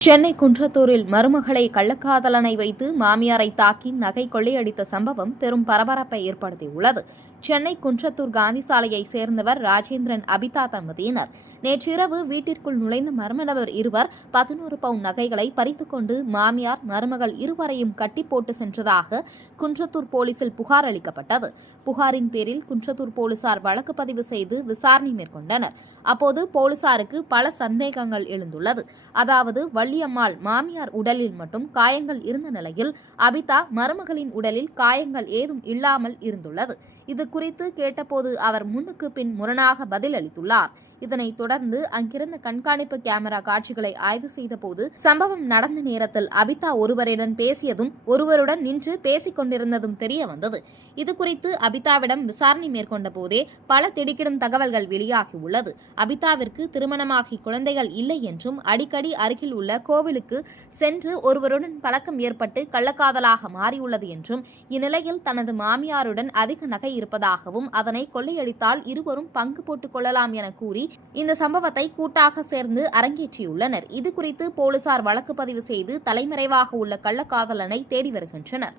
சென்னை குன்றத்தூரில் மருமகளை கள்ளக்காதலனை வைத்து மாமியாரை தாக்கி நகை கொள்ளையடித்த சம்பவம் பெரும் பரபரப்பை ஏற்படுத்தியுள்ளது. சென்னை குன்றத்தூர் காந்தி சாலையை சேர்ந்தவர் ராஜேந்திரன் அபிதா தம்பதியினர். நேற்றிரவு வீட்டிற்குள் நுழைந்த மர்ம நபர் இருவர் பதினோரு பவுன் நகைகளை பறித்துக்கொண்டு மாமியார் மருமகள் இருவரையும் கட்டி போட்டு சென்றதாக குன்றத்தூர் போலீசில் புகார் அளிக்கப்பட்டது. புகாரின் பேரில் குன்றத்தூர் போலீசார் வழக்கு பதிவு செய்து விசாரணை மேற்கொண்டனர். அப்போது போலீசாருக்கு பல சந்தேகங்கள் எழுந்துள்ளது. அதாவது வள்ளியம்மாள் மாமியார் உடலில் மட்டும் காயங்கள் இருந்த நிலையில் அபிதா மருமகளின் உடலில் காயங்கள் ஏதும் இல்லாமல் இருந்துள்ளது. இது குறித்து கேட்டபோது அவர் முன்னுக்கு பின் முரணாக பதில் அளித்துள்ளார். இதனைத் தொடர்ந்து அங்கிருந்த கண்காணிப்பு கேமரா காட்சிகளை ஆய்வு செய்தபோது சம்பவம் நடந்த நேரத்தில் அபிதா ஒருவரிடம் பேசியதும் ஒருவருடன் நின்று பேசிக் கொண்டிருந்ததும் தெரிய வந்தது. இதுகுறித்து அபிதாவிடம் விசாரணை மேற்கொண்ட போதே பல திடுக்கிடும் தகவல்கள் வெளியாகியுள்ளது அபிதாவிற்கு திருமணமாகி குழந்தைகள் இல்லை என்றும் அடிக்கடி அருகில் உள்ள கோவிலுக்கு சென்று ஒருவருடன் பழக்கம் ஏற்பட்டு கள்ளக்காதலாக மாறியுள்ளது என்றும் இந்நிலையில் தனது மாமியாருடன் அதிக நகை இருப்பது இருப்பதாகவும் அதனை கொள்ளையடித்தால் இருவரும் பங்கு போட்டுக் கொள்ளலாம் என கூறி இந்த சம்பவத்தை கூட்டாக சேர்ந்து அரங்கேற்றியுள்ளனர். இது குறித்து போலீசார் வழக்கு பதிவு செய்து தலைமறைவாக உள்ள கள்ளக்காதலனை தேடி வருகின்றனர்.